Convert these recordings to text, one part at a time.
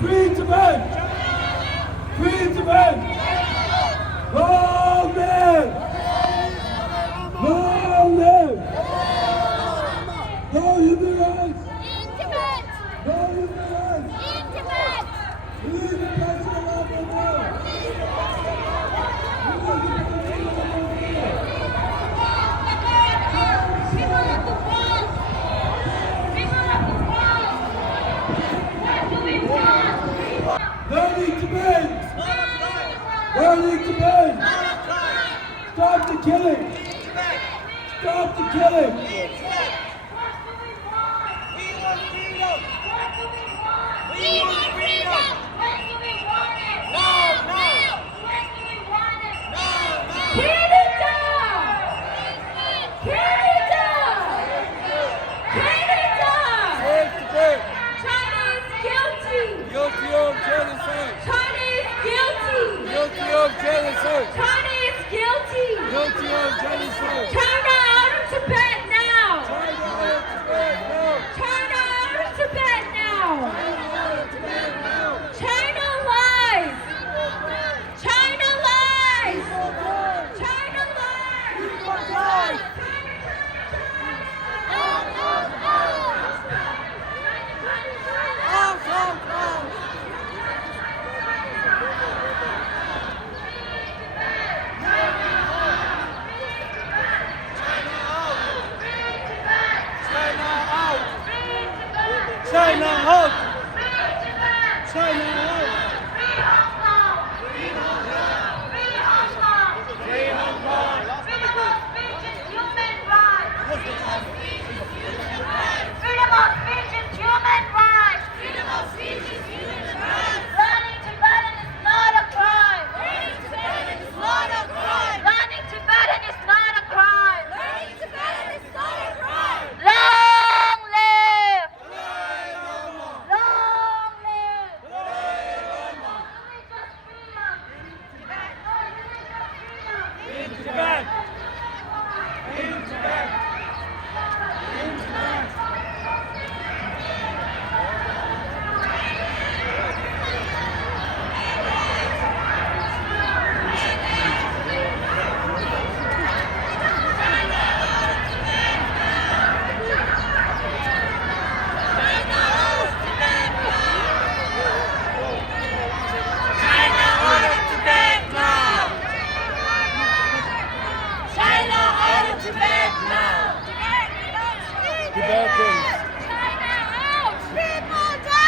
Free Tibet! Free Tibet! Long live! Long live! No human rights! In Tibet! No human rights! In Tibet! We need the president of the world! Learning Tibet! Learning Tibet! Stop the killing! Stop the killing! We want freedom! We want freedom! When do we want it? Now! When do we want it? Now! Get it down! Get it down! Get it down! Save Tibet! China is guilty! Guilty of genocide! China is guilty! Guilty of genocide! China is guilty! Guilty of genocide! China out of Tibet now! China out of Tibet now! China out of Tibet now! Out of Tibet now! China lies! China lies! China lies! People die! Out! China out! China out! Free Hong Kong! Freedom of speech is human right! Freedom of speech is human right! Freedom of speech is human right! Learning Tibetan is not a crime! Learning Tibetan is not a crime! Learning Tibetan is not a crime! Learning Tibetan is not a crime! Long live! Long live! Religious freedom! In Tibet! In Tibet! In Tibet! China out of Tibet now! China out of Tibet now! Tibetans! China out! People die! China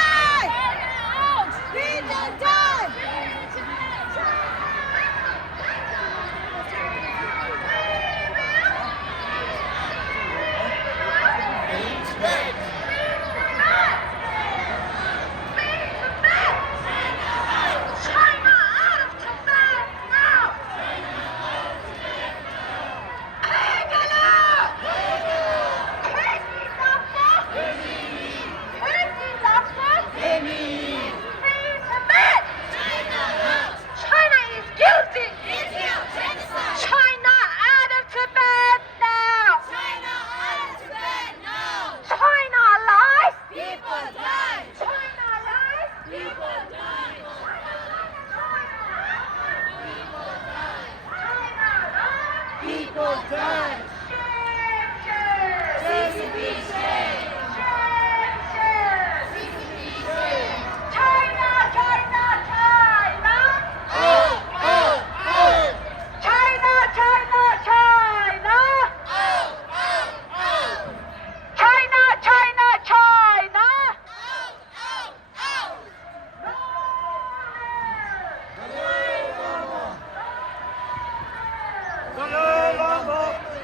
out! People die! China out of Tibet now! China is guilty! China out of Tibet now! China lies! China lies! People die! Dalai Lama!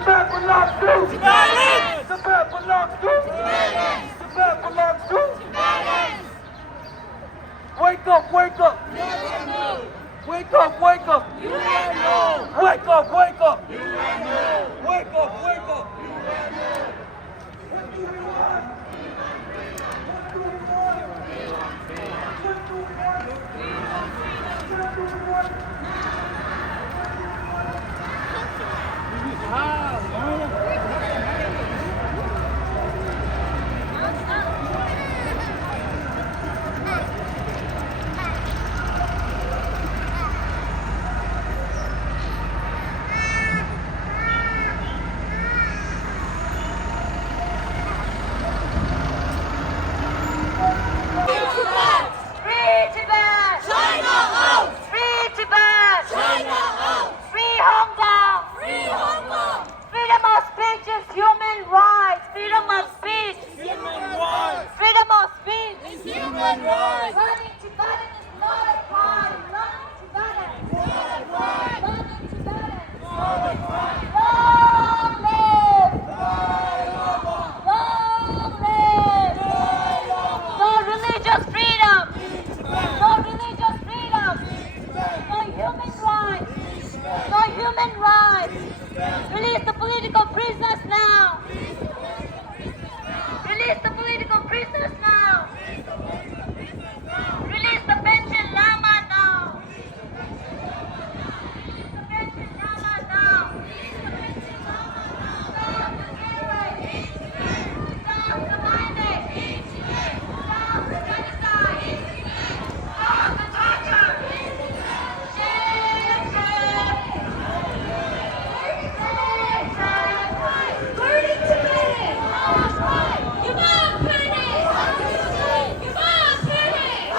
Tibet belongs to Tibetans! Tibet belongs to Tibetans! Tibet belongs to Tibetans! Wake up, wake up! Wake up, wake up! Wake up, wake up! Wake up, wake up! What do we want? What do we want? What do we want? What do we want? Free Tibet! China out! Free Tibet! China out! Free Hong Kong! Free Hong Kong! Freedom of speech is human rights! Freedom of speech! Human rights! Freedom of speech! Is human rights! Learning Tibetan is not a crime! Learning Tibetan! Learning Tibetan! Long live! Long live! No religious freedom! No religious freedom! No human rights! No human rights! Release the political prisoners now! Release the political prisoners now! Release the pension lama now! Release the pension lama now! Stop the terror! Stop the violence! Stop the genocide! Stop the torture! Shame, shame! Burning Tibetan! Give up, panic! Give up, panic!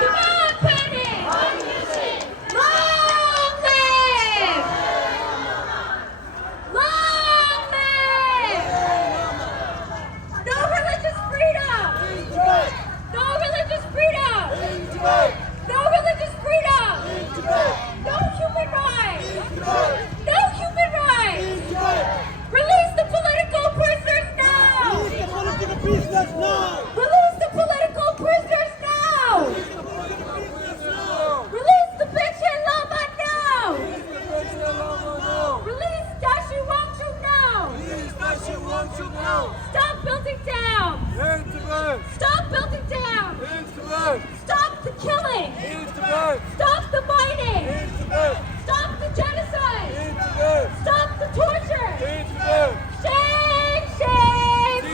Give up, panic! Long live! Long live! No religious freedom! No religious freedom! No religious freedom! No human rights! No human rights! Release the political prisoners now! Release the political prisoners now! Release the pension lama now! Release Dashi Wangchuk now! Stop building down! Stop building down! Stop the killing! Stop the mining! Stop the genocide! Stop the torture! Shame! Shame! Shame!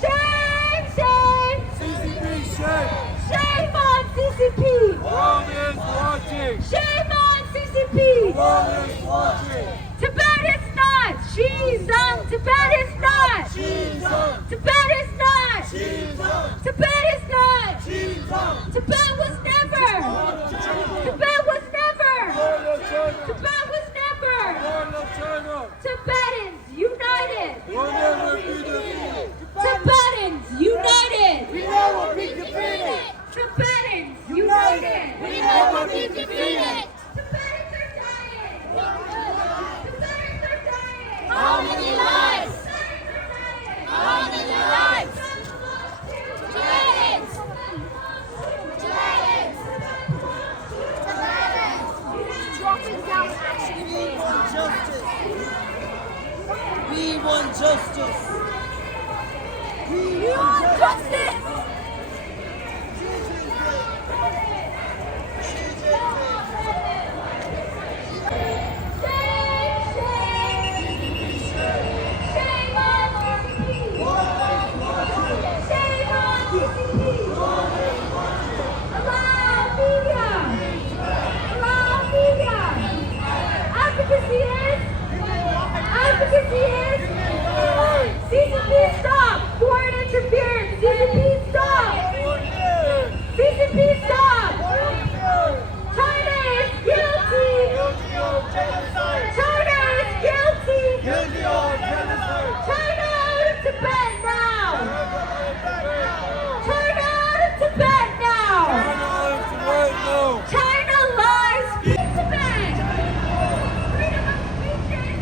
Shame! Shame on CCP! Shame on CCP! Tibet is not! Xizang! Tibet is not! Tibet is not! Tibet is not! Tibet was never! Tibet was never! Tibet was never! Tibetans united! Tibetans united! Tibetans united! Tibetans are dying! Tibetans are dying! How many lives? Tibetans are dying! How many lives? Tibetans! Dropping down action. We want justice. We want justice! Shame on CCP! Shame on CCP! Allow media! Allow media! Advocacy is? CCP stop! Foreign interference! CCP stop! CCP stop! China is guilty! China is guilty! China out of Tibet now! China out of Tibet now! China lies! Free Tibet! Freedom of speech is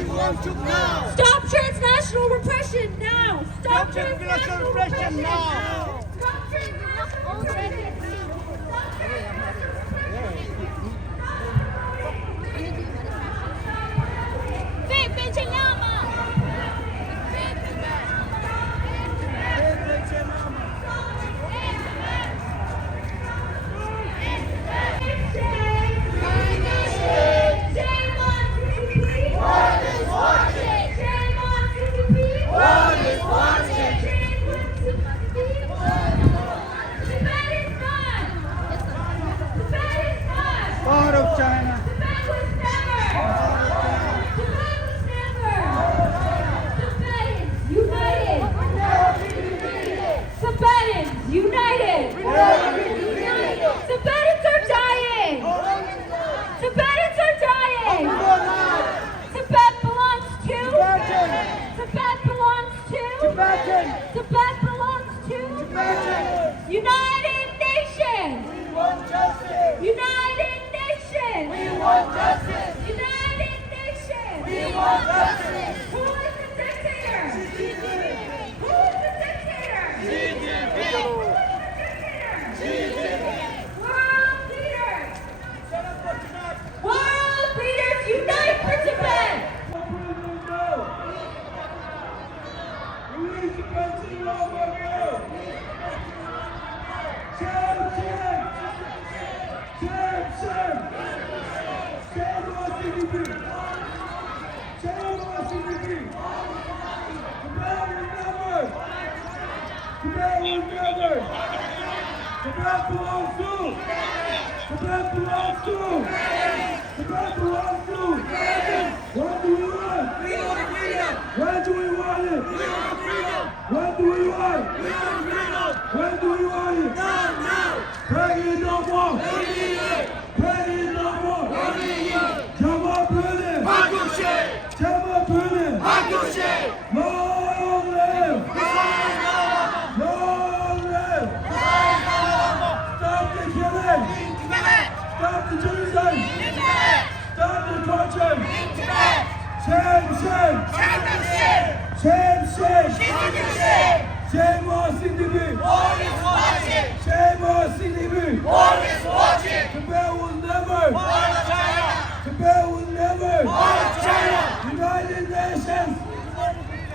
Stop transnational repression now! Stop transnational repression now! Stop transnational repression! Out of China. Tibetans united! Tibetans are dying! Tibetans are dying! Tibet belongs to? Tibet belongs to? Tibet belongs to? United Nations! United Nations! United Nations! Who is the dictator? Who is the dictator? World leaders unite for Tibet! Tibet belongs to! Tibet belongs to! Tibet belongs to! What do we want? We want freedom! When do we want it? We want freedom! When do we want it? We want freedom! When do we want it? Now! Peg it no more! Peg it no more! Jama Berlin! Jama Berlin! Long live! Long live! Stop the killing! Stop the genocide! Stop the torture! Shame! Shame on CDB! Shame on CDB! Tibet will never! Tibet will never! United Nations!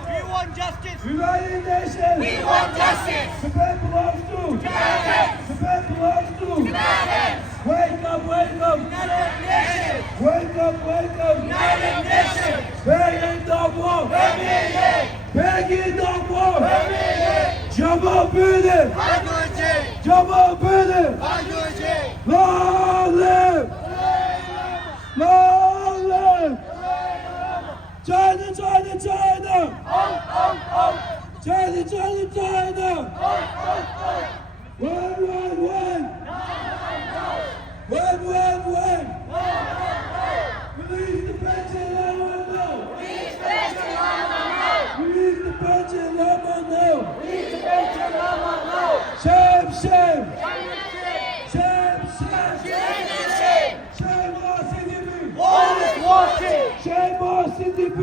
We want justice. United Nations! We want justice. Tibet belongs to! Tibet belongs to! Wake up! United Nations. Wake up! United Nations. Begging no more! Begging no more! Jama Berlin! Jama Berlin! Long live! Long live! China! China! One! Release the pension llama now! Release the pension llama now! Shame! Shame on CDB! Shame on CDB!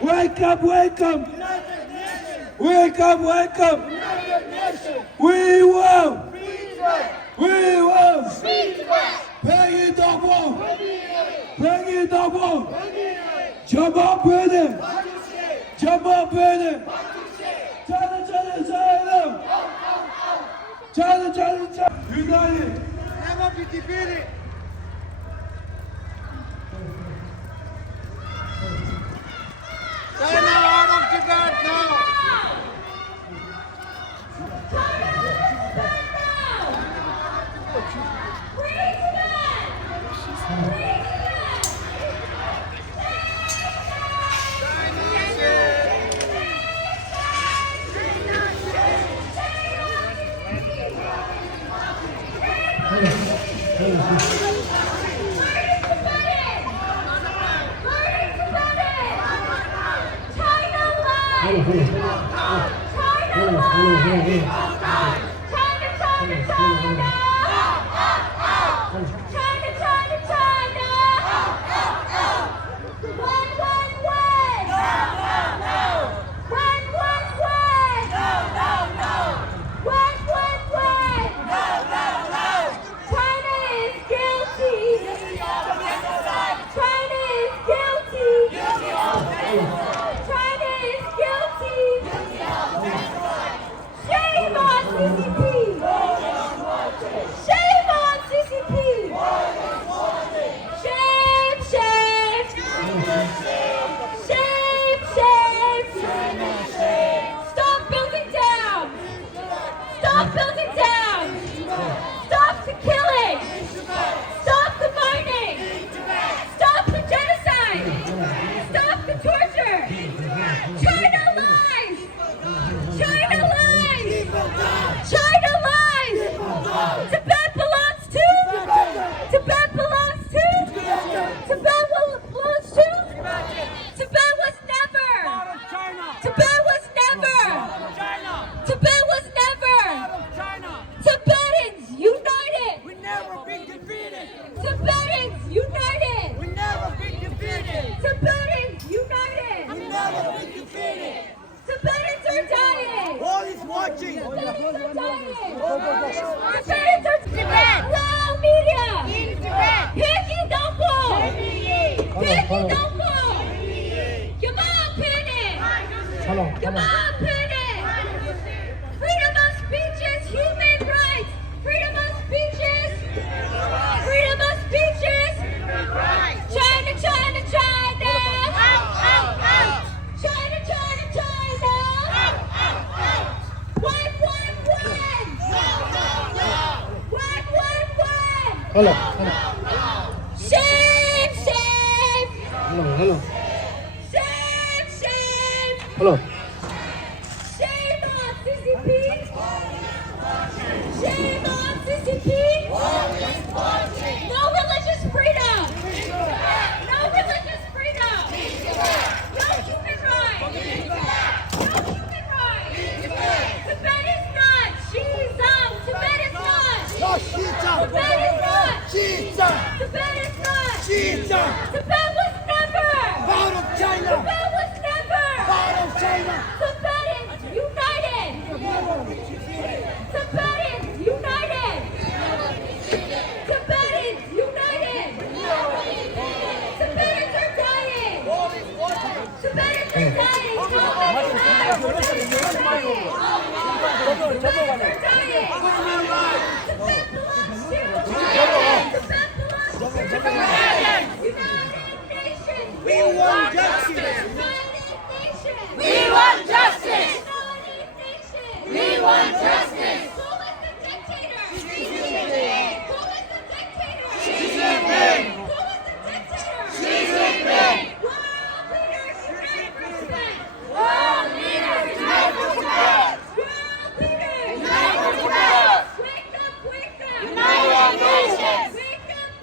Wake up! Wake up! We will! Peg it no more! Jama Berlin! China! United! Never be defeated. China out of Tibet now. China! watching. Tibetans are Tibet. Allow media. In Tibet. Peki Dampo. Peki Dampo. Come on, freedom of speech is human rights. Freedom of speech is. Freedom of speech is. China, China, China. China, China, China. One. Hello. Shame. Hello. Shame. Hello. Shame on CCP. Shame on CCP. No religious freedom. No religious freedom. No human rights. No human rights. Tibet is not. Xizang. Tibet is not. No, Xizang. Tibet is not. Xizang. Tibet is not. Xizang. Tibet was never. Out of China. Tibet was never. Out of China. Tibetans united. Tibetans united. Tibetans united. Tibetans are dying. Tibetans are dying. We want justice. We want justice. We want justice. Who is the dictator? Who is the dictator? Who is the dictator? World leaders unite for Tibet. World leaders unite for Tibet. World leaders unite for Tibet. Wake up. United Nations.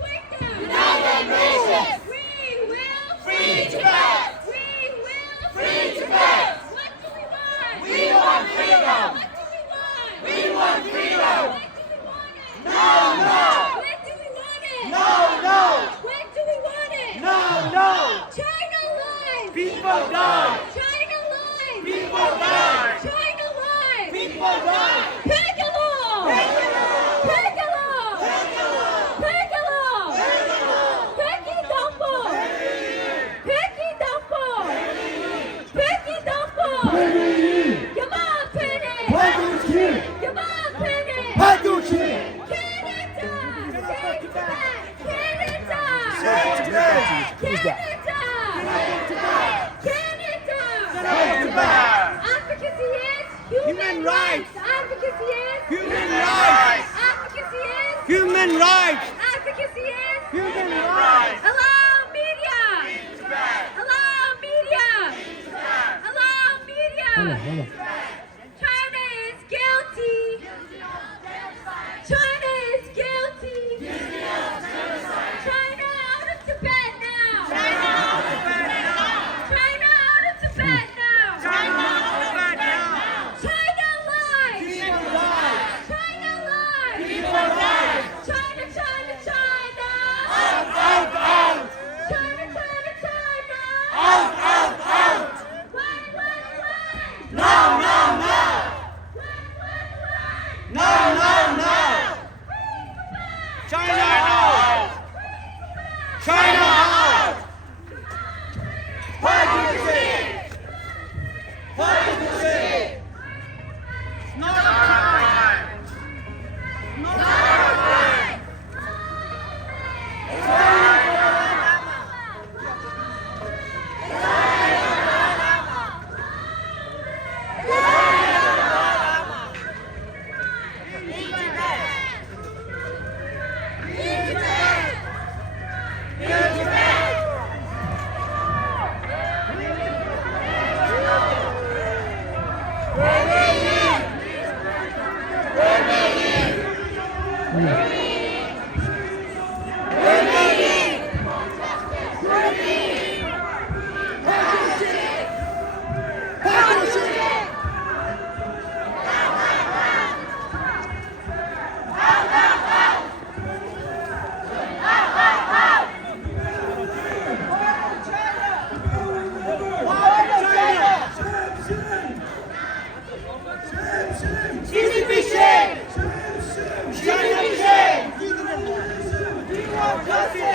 Wake up. United Nations. We will free Tibet. We will free Tibet. What do we want? We want freedom. What do we want? We want freedom. When do we want it? No. When do we want it? No. When do we want it? No. China lies. People die. China lies. People die. China lies. People die. Pegalo. Peki Dampo. Come on, Penny. Come on, Penny. Canada. Advocacy is human rights. Advocacy is Human rights. Advocacy is Human rights. Advocacy is Human rights. Allow media. Allow media. Allow media. China is guilty. China is guilty. China out of Tibet now. China out of Tibet now. China lies. China lies. China. Out. China. Run. No. China out. China out. What did you say? Not right. Tibet.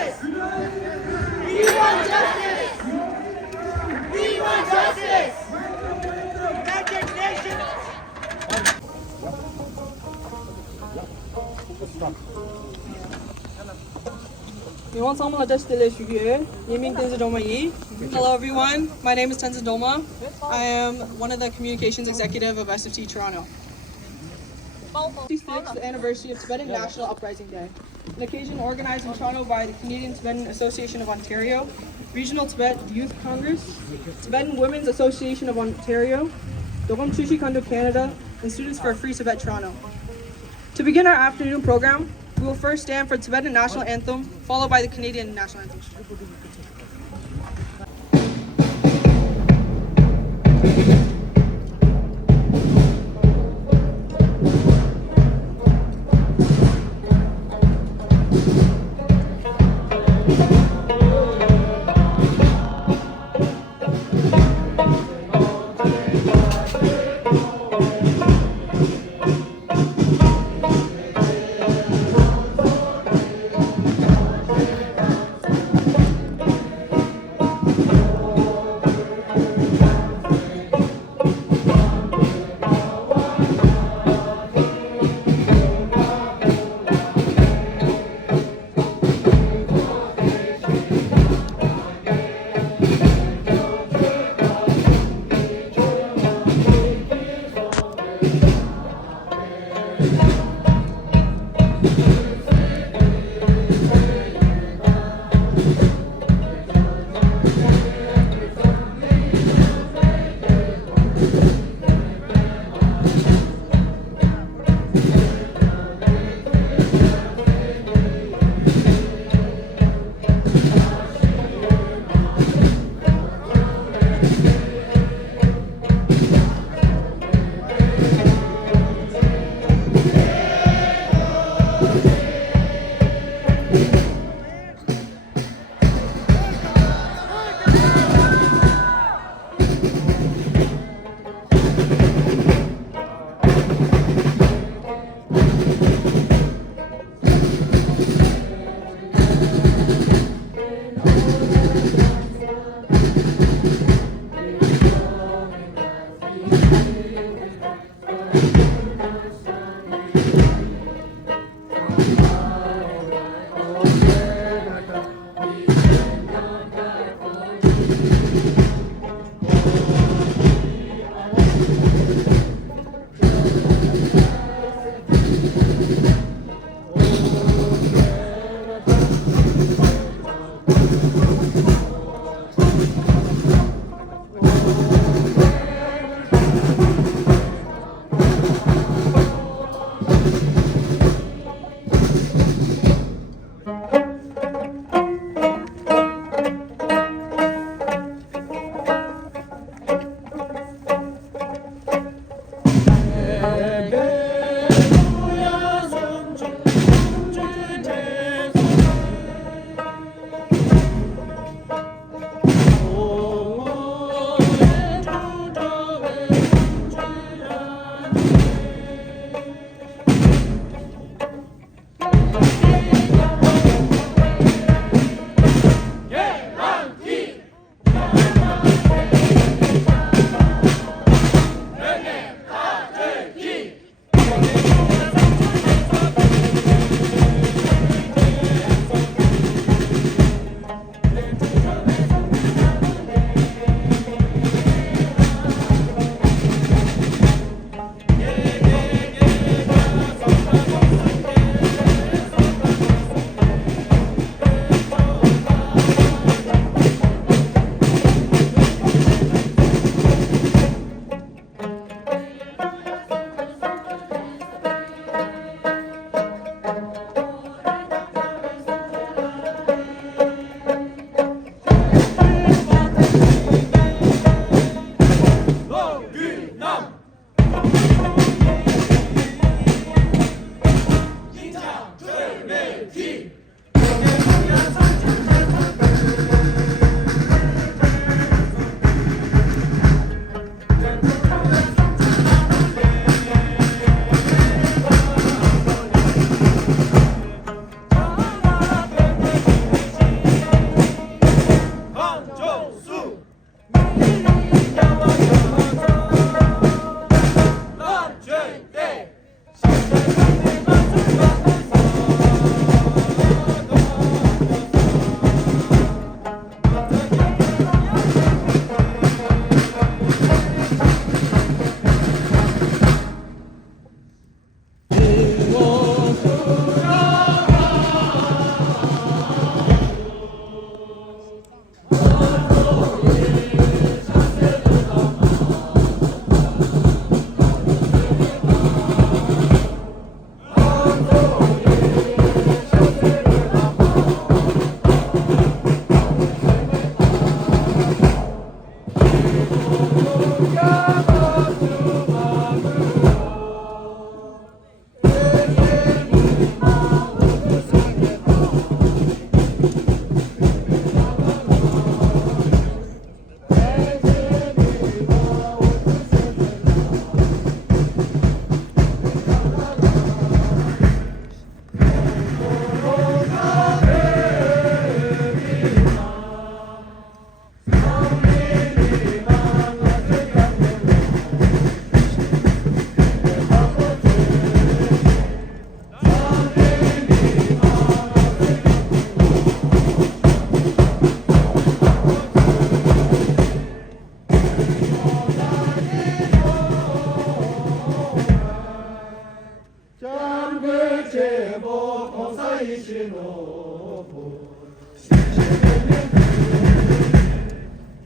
justice! We want justice! We want justice! United Nations! Hello everyone, my name is Tenzin Dolma. I am one of the communications executive of SFT Toronto. 56th anniversary of Tibetan National Uprising Day, an occasion organized in Toronto by the Canadian Tibetan Association of Ontario, Regional Tibet Youth Congress, Tibetan Women's Association of Ontario, Dogam Chushi Kondo Canada, and Students for a Free Tibet Toronto. To begin our afternoon program, we will first stand for the Tibetan National Anthem, followed by the Canadian National Anthem.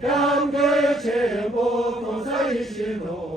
향교의 제보 공사이시노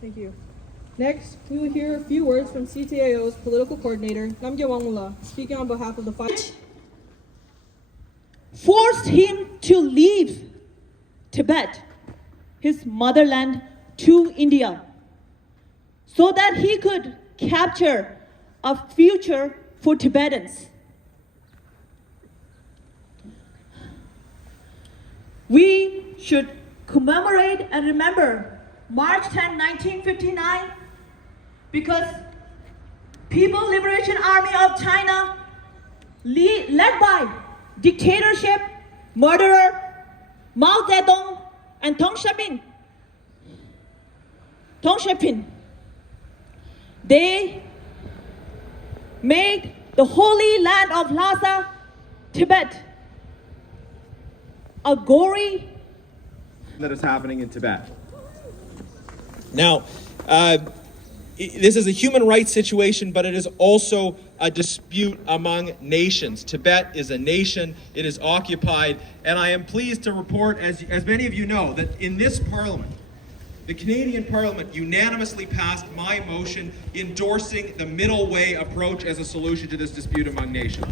Thank you. Next, we will hear a few words from CTAO's political coordinator, Namgye Wangmula, speaking on behalf of the fight. Forced him to leave Tibet, his motherland, to India, so that he could capture a future for Tibetans. We should commemorate and remember March 10, 1959, because People Liberation Army of China, led by dictatorship, murderer Mao Zedong and Deng Xiaoping, they made the holy land of Lhasa, Tibet, a gory that is happening in Tibet. Now, this is a human rights situation, but it is also a dispute among nations. Tibet is a nation, it is occupied, and I am pleased to report, as many of you know, that in this Parliament, the Canadian Parliament unanimously passed my motion endorsing the middle way approach as a solution to this dispute among nations.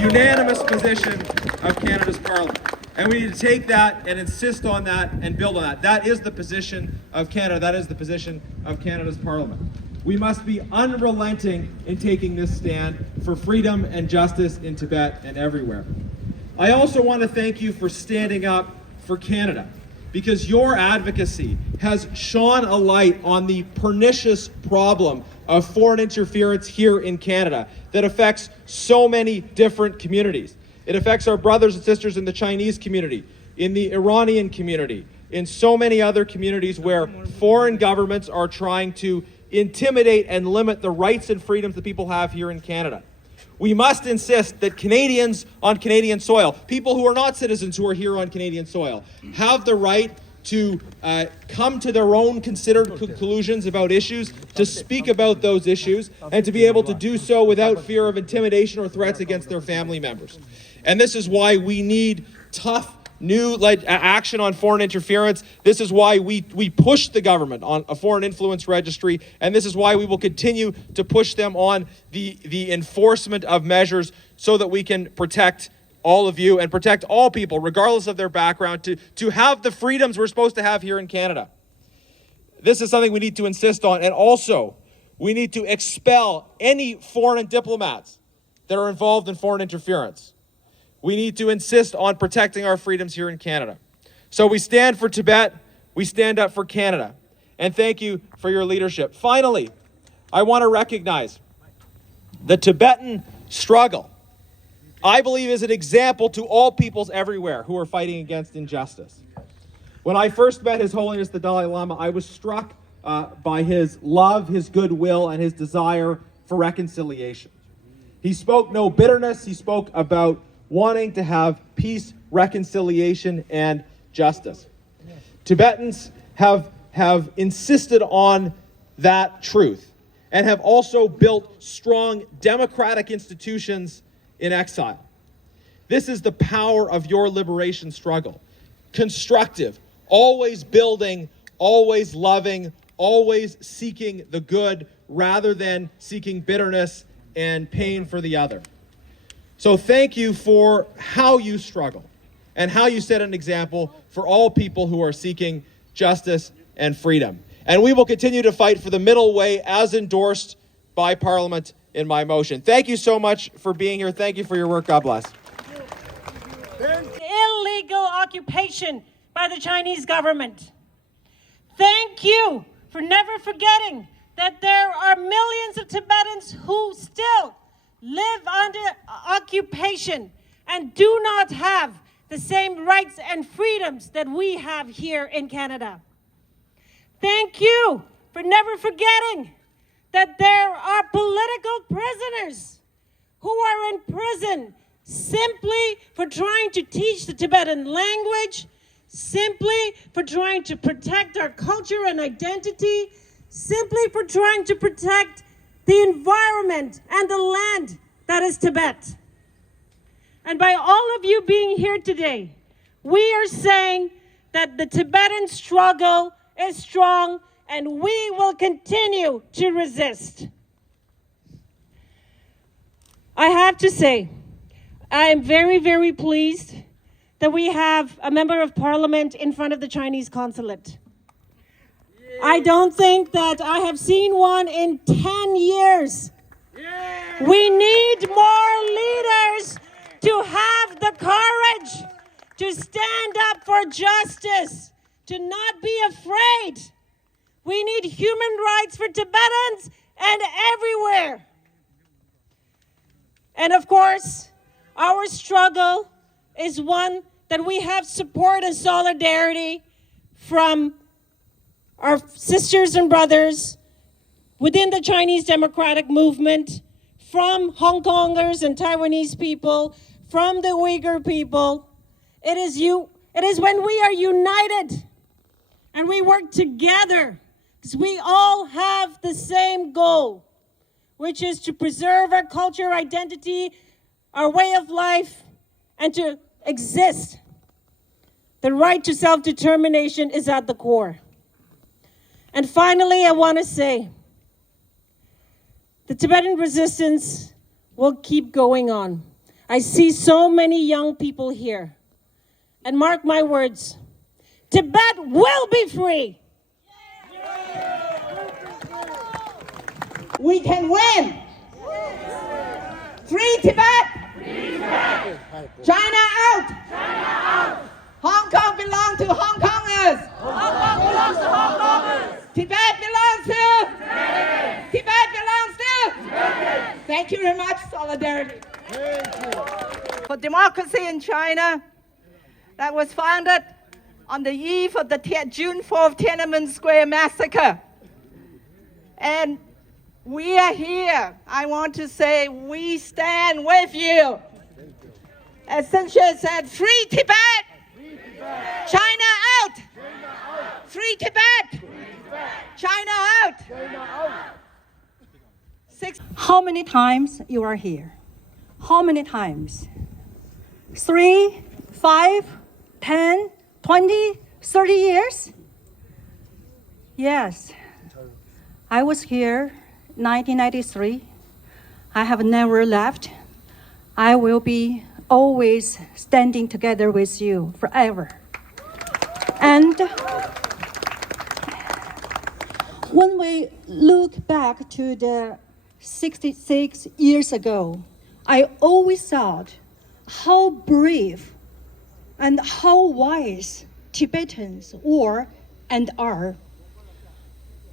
Unanimous position of Canada's Parliament. And we need to take that and insist on that and build on that. That is the position of Canada. That is the position of Canada's Parliament. We must be unrelenting in taking this stand for freedom and justice in Tibet and everywhere. I also want to thank you for standing up for Canada, because your advocacy has shone a light on the pernicious problem of foreign interference here in Canada that affects so many different communities. It affects our brothers and sisters in the Chinese community, in the Iranian community, in so many other communities where foreign governments are trying to intimidate and limit the rights and freedoms that people have here in Canada. We must insist that Canadians on Canadian soil, people who are not citizens who are here on Canadian soil, have the right to come to their own considered conclusions about issues, to speak about those issues, and to be able to do so without fear of intimidation or threats against their family members. And this is why we need tough new action on foreign interference. This is why we push the government on a foreign influence registry, and this is why we will continue to push them on the enforcement of measures so that we can protect all of you and protect all people, regardless of their background, to have the freedoms we're supposed to have here in Canada. This is something we need to insist on, and also we need to expel any foreign diplomats that are involved in foreign interference. We need to insist on protecting our freedoms here in Canada. So we stand for Tibet, we stand up for Canada, and thank you for your leadership. Finally, I want to recognize the Tibetan struggle, I believe, is an example to all peoples everywhere who are fighting against injustice. When I first met His Holiness the Dalai Lama, I was struck by his love, his goodwill, and his desire for reconciliation. He spoke no bitterness. He spoke about wanting to have peace, reconciliation, and justice. Tibetans have insisted on that truth and have also built strong democratic institutions in exile. This is the power of your liberation struggle. Constructive, always building, always loving, always seeking the good rather than seeking bitterness and pain for the other. So thank you for how you struggle and how you set an example for all people who are seeking justice and freedom. And we will continue to fight for the middle way as endorsed by Parliament in my motion. Thank you so much for being here. Thank you for your work. God bless. Illegal occupation by the Chinese government. Thank you for never forgetting that there are millions of Tibetans who still live under occupation and do not have the same rights and freedoms that we have here in Canada. Thank you for never forgetting that there are political prisoners who are in prison simply for trying to teach the Tibetan language, simply for trying to protect our culture and identity, simply for trying to protect the environment and the land that is Tibet. And by all of you being here today, we are saying that the Tibetan struggle is strong and we will continue to resist. I have to say, I am very, very pleased that we have a member of parliament in front of the Chinese consulate. I don't think that I have seen one in 10 years. We need more leaders to have the courage to stand up for justice, to not be afraid. We need human rights for Tibetans and everywhere. And of course, our struggle is one that we have support and solidarity from our sisters and brothers within the Chinese democratic movement, from Hong Kongers and Taiwanese people, from the Uyghur people. It is when we are united and we work together, because we all have the same goal, which is to preserve our culture, identity, our way of life, and to exist. The right to self-determination is at the core. And finally, I want to say, the Tibetan resistance will keep going on. I see so many young people here. And mark my words, Tibet will be free. We can win. Free Tibet. China out. Hong Kong belongs to Hong Kongers. Tibet belongs to. Tibet belongs to. Thank you very much. Solidarity. For democracy in China, that was founded on the eve of the June 4th Tiananmen Square massacre. And we are here. I want to say we stand with you. As Sun Che said, free Tibet. China out. Free Tibet. China out. How many times you are here? How many times? 3, 5, 10, 20, 30 years? Yes. I was here 1993. I have never left. I will be always standing together with you forever. And when we look back to the 66 years ago, I always thought how brave and how wise Tibetans were and are.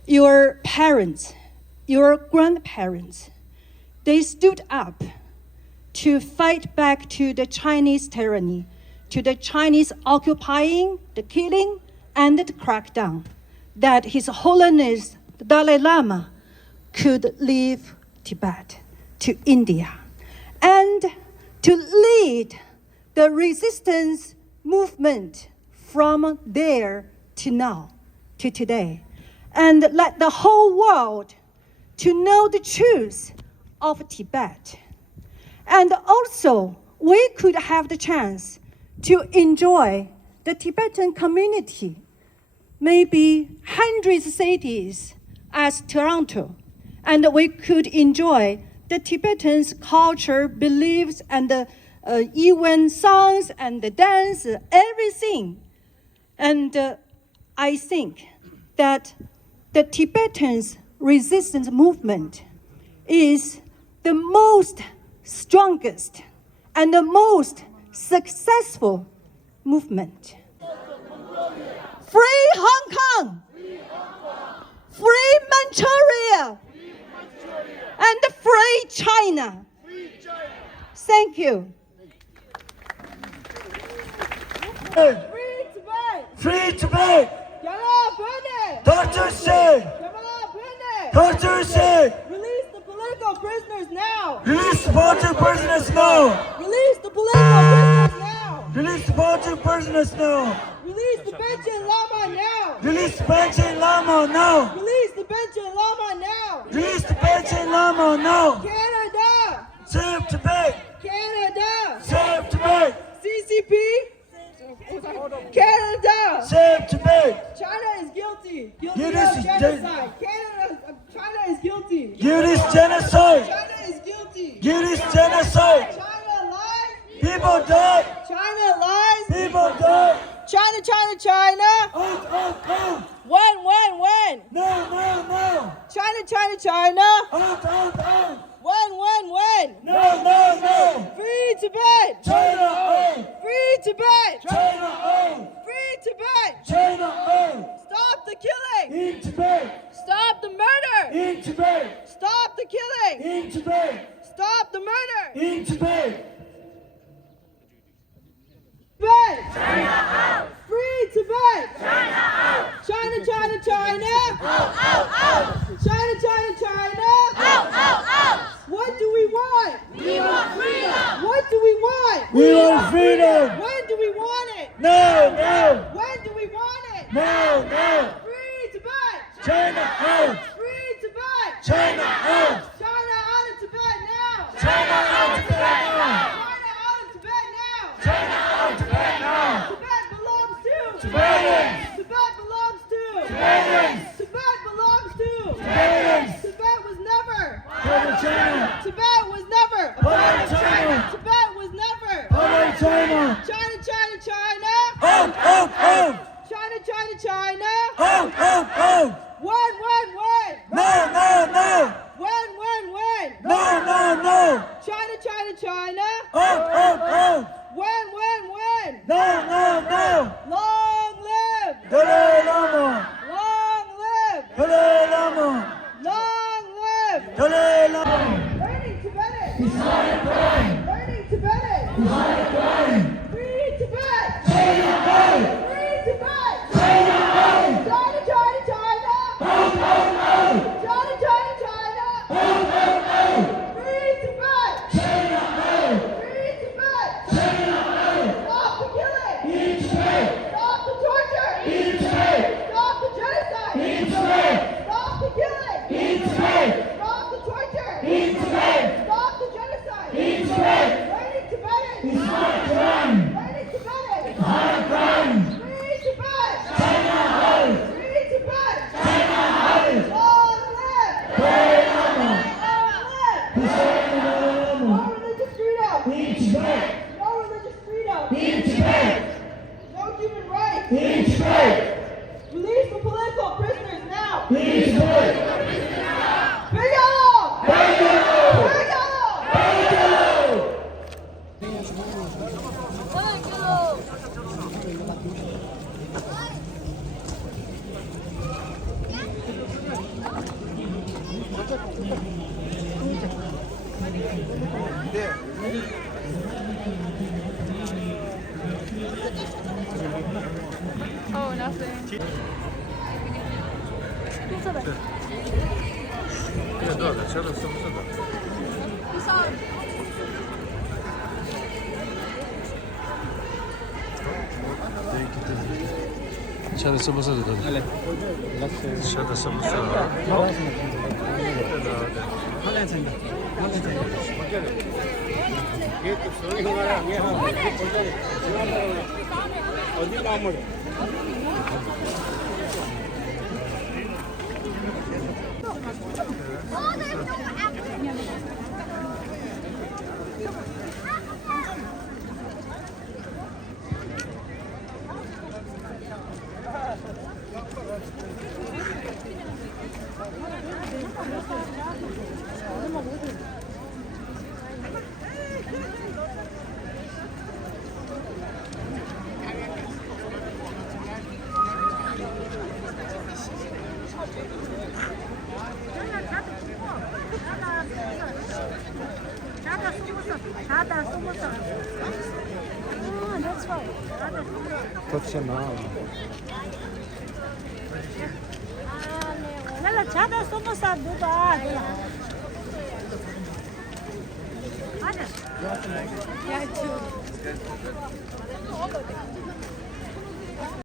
Your parents, your grandparents, they stood up to fight back to the Chinese tyranny, to the Chinese occupying, the killing, and the crackdown, that His Holiness the Dalai Lama could leave Tibet to India and to lead the resistance movement from there to now, to today, and let the whole world to know the truth of Tibet. And also, we could have the chance to enjoy the Tibetan community, maybe hundreds of cities as Toronto, and we could enjoy the Tibetans' culture, beliefs, and even songs and the dance, everything. And I think that the Tibetans' resistance movement is the most strongest and the most successful movement. Free Hong Kong! Free Manchuria! And free China! Thank you. Free Tibet! Torture say! Torture say! Release the political prisoners now! Release the political prisoners now! Release the political prisoners now! Release the political prisoners now! Release the Benjamin Lama now! Release the Benjamin Lama now! Release the Benjamin Lama now! Release the Benjamin Lama now! Canada! Save Tibet! Canada! Save Tibet! CCP! Canada! Save Tibet! China is guilty! Guilty Yeah, this of is genocide! China is guilty! Give this genocide! China is guilty! Give this genocide! China lies! People die! China lies! People die! China, China, China! Out! When? No! China, China, China! Out! When? No! Free Tibet! China out! Free Tibet! China out! Free Tibet! China out! Stop the killing! In Tibet! Stop the murder! In Tibet! Stop the killing! In Tibet! Stop the murder! In Tibet! Tibet! China out! Free Tibet! China out! China, China, China! Out! China, China, China! Out! What do we want? We want freedom! What do we want? We want freedom! When do we want it? No! When do we want it? No! Free Tibet! China out! Free Tibet! China out! China out of Tibet now! China out of Tibet now! China out of Tibet now! China out of Tibet now! Tibet belongs to Tibetans! Tibet belongs to Tibetans! Tibet belongs to Tibetans! Tibet was never Part of China! Tibet was never Part of China! Tibet was never Part of China! China, China, China! Out! China, China, China! Out! When? No! When? No! China, China, China! Out! When? No! Long live! Dalai Lama! Long live! Dalai Lama! Long live! Dalai Lama! Learning Tibetan! Learning Tibetan! Free Tibet! Free Tibet! China, China, China! China, China! Free Tibet! Free Tibet! Stop the killing! Stop the torture! Stop the genocide! Stop the killing! Stop the torture! Stop the genocide! Learning Tibetan! Learning Tibetan! Free Tibet! Free Tibet! Long live! No religious freedom! No religious freedom! No human rights! Release the political prisoners now! Bring it on! Bring it on! Siya sa busa doon. Siya sa busa.